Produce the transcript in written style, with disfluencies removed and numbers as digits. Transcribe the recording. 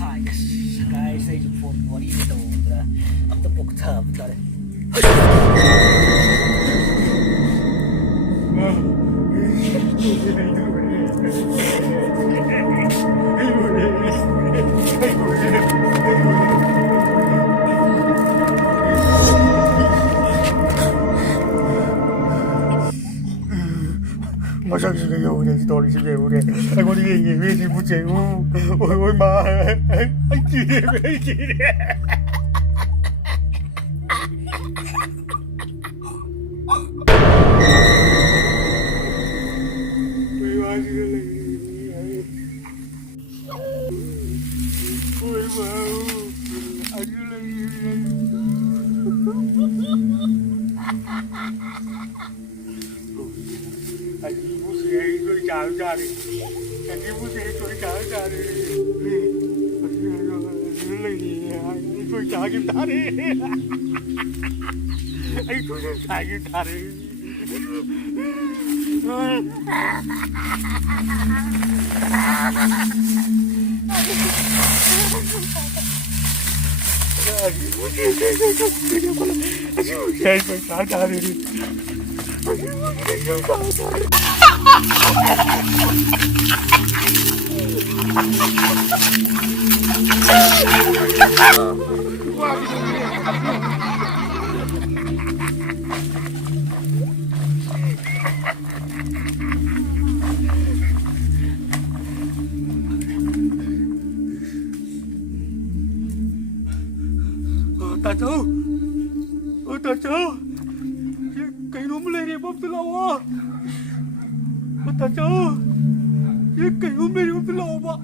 Guys, ay po, wali nito. Ang tupok tab, tara.我上次跟有的story 是有的，哎，我的爷爷也是不见我妈，哎，记得没记得？没关系的，我妈，还是还是不是一个家家的，还是不是一个家家的，累的，一个家给他的，一个家给他的。大周，大周，给我们来点包子了啊！大周，也给我们来点包子了吧？